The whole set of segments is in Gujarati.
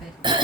but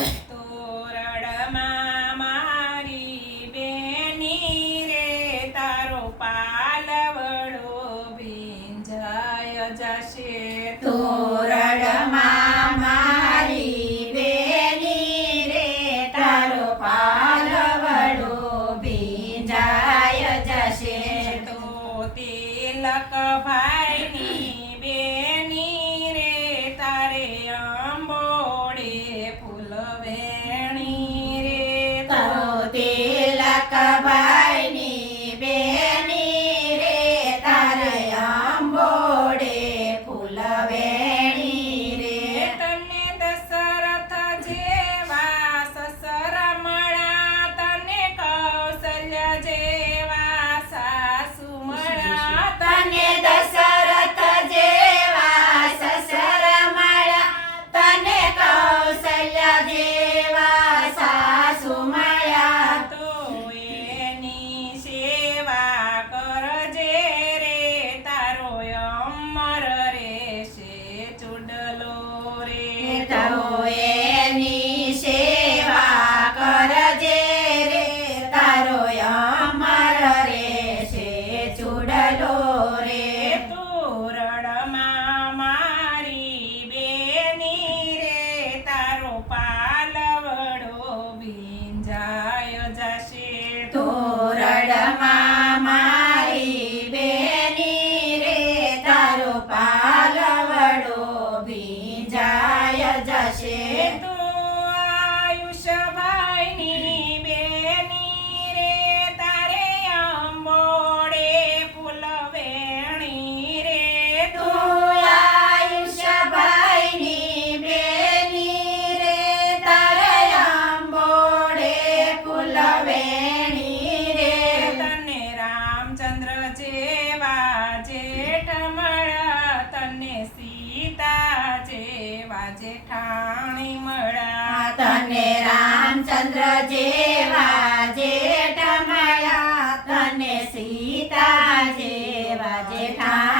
જેઠાણી મળ્યા તને રામચંદ્ર જેવા જેઠ મળ્યા. તને સીતા જેવા જેઠા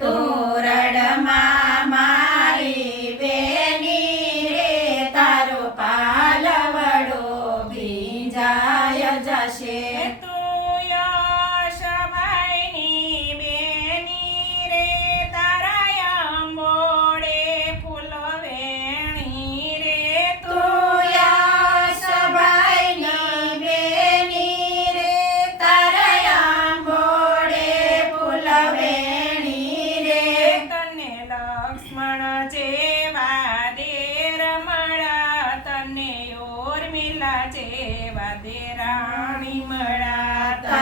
તોરડમાં મારી બેની રે તારો પાલવડો ભીંજાય જશે.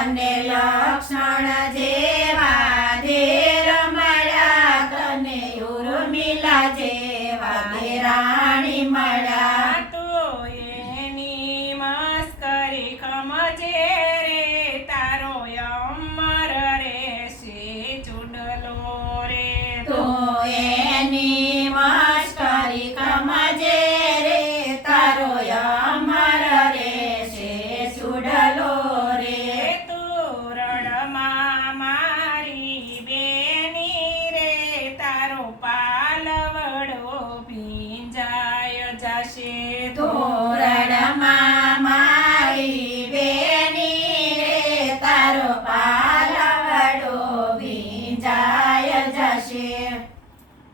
અને લક્ષ્મણ જે